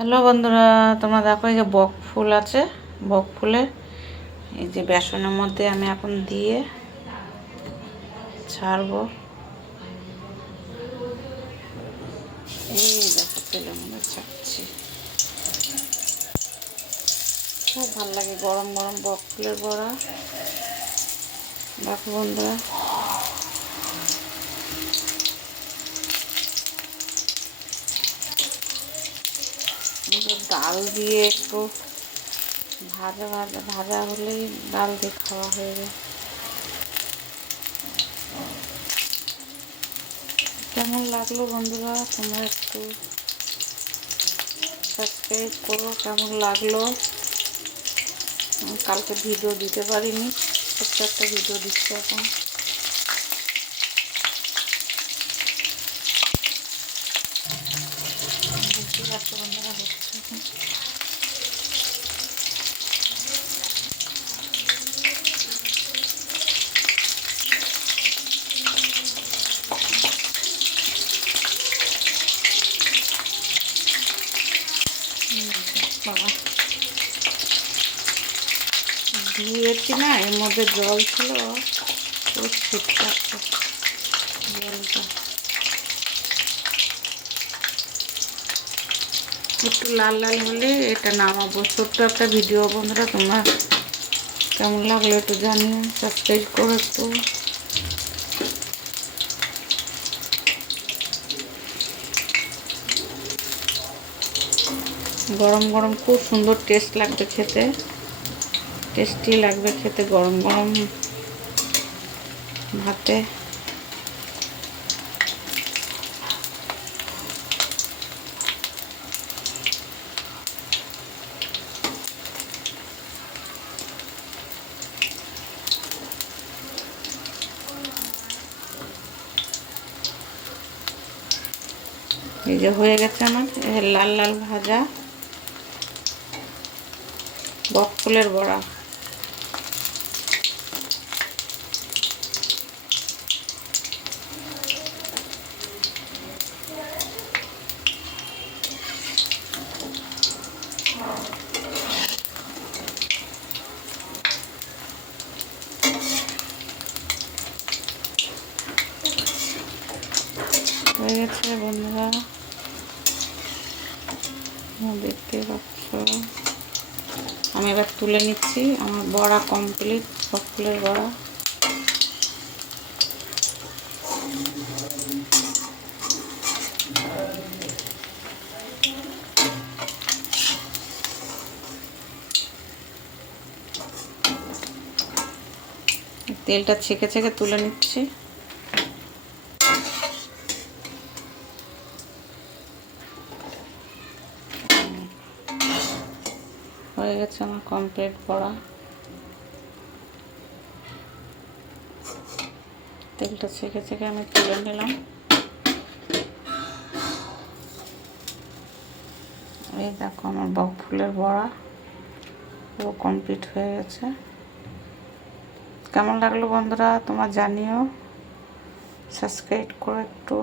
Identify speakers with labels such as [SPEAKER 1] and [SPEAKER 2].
[SPEAKER 1] Hello বন্ধুরা, তোমরা দেখো এই যে বক ফুল আছে। বক ফুলে এই যে বেসনের মধ্যে আমি এখন দিয়ে ছাড়বো। এই দেখো তেলের মধ্যে ছাড়ছি। খুব ভালো লাগে গরম গরম বক ফুলের বড়া। দেখো বন্ধুরা। ডাল দিয়ে একটু ভাজা ভাজা ভাজা হলেই ডাল দিয়ে খাওয়া হয়ে যায়। কেমন লাগল বন্ধুরা? তোমরা একটু সাবস্ক্রাইব করো, কেমন লাগল? কালকে ভিডিও দিতে পারিনি, একটা ভিডিও দিচ্ছি এখন। বন্ধুরা হচ্ছে বাবা। ধুয়েছি না এর মধ্যে জল ছিল পুরো ছিটকে আছে জলটা একটু লাল লাল হলে এটা নামাবো। ছোট্ট একটা ভিডিও বন্ধুরা, তোমার কেমন লাগল একটু জানিও সাবস্ক্রাইব করো একটু। গরম গরম খুব সুন্দর টেস্ট লাগবে খেতে। টেস্টি লাগবে খেতে গরম গরম ভাতে। এই যে হয়ে গেছে আমার লাল লাল ভাজা। বক ফুলের বড়া। হয়ে গেছে বন্ধুরা। দেখতে পাচ্ছ। আমি এবার তুলে নিচ্ছি। আমার বড়া কমপ্লিট সব ফুলের বড়া। তেলটা ছেঁকে ছেঁকে তুলে নিচ্ছি। হয়ে গেছে আমার কমপ্লিট পড়া। তেলটা ছেঁকে ছেঁকে আমি তুলে নিলাম। এই দেখো আমার বক ফুলের বড়া পুরো কমপ্লিট হয়ে গেছে। কেমন লাগল বন্ধুরা তোমার জানিও। সাবস্ক্রাইব করো একটু।